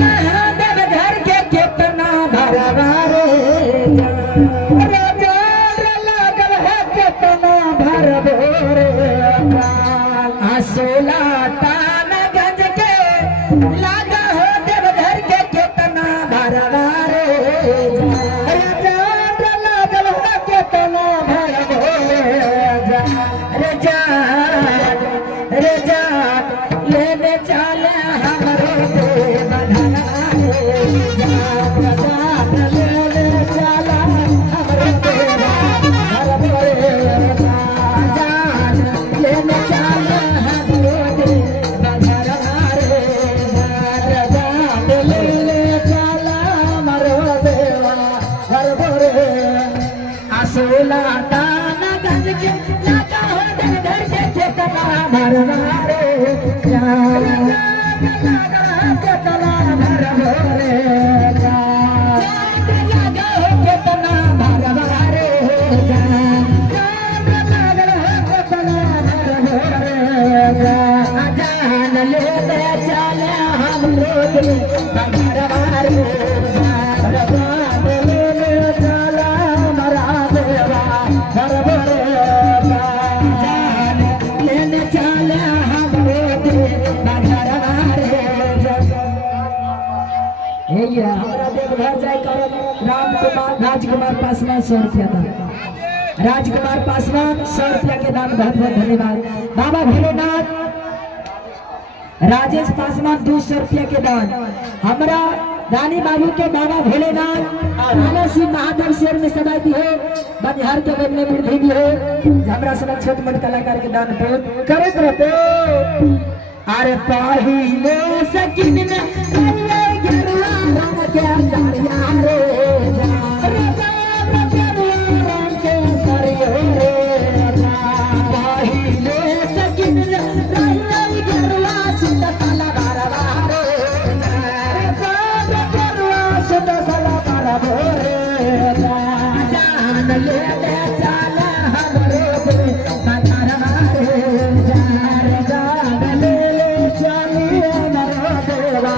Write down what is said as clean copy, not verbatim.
देवघर के कितना भरवा रे लागल है कितना भरबो रे सुल्तानगंज के लागा हो देवघर के कितना भरवा रे लागल है कितना भरबो रे जान लेने चले हमरो सुल्तानगंज के लागा हो देवघर के कितना भरवा रे कितना भरवा रे लागा हो कितना भरवा रे कितना भरवा रे जान ले चले हम लोग भरवा रे हमारा देवघर जाए रामकुमार राजकुमार पासवान 100 रुपया दान राजकुमार पासवान 100 रुपया के दान बहुत बहुत धन्यवाद। बाबा भोलेनाथ राजेश पासवान 200 रुपया के दान हमारा रानी बाबू के बाबा भोलेनाथ आनंद सिंह महादेव शेर में सदा दी हो बनिहार के बन में वृद्धि दी हो हमरा सब छोट मोट कलाकार के दान बहुत करत रहते अरे पहिले सकिन में गेरुआ रंग के सरिया रे के सरिया रे पहिले सकिन में गेरुआ सुंदर साला बारवा रे गेरुआ सुंदर साला बारवा रे जान ले चले हमरो बंधारवा रे जान ले चले हमरो देवा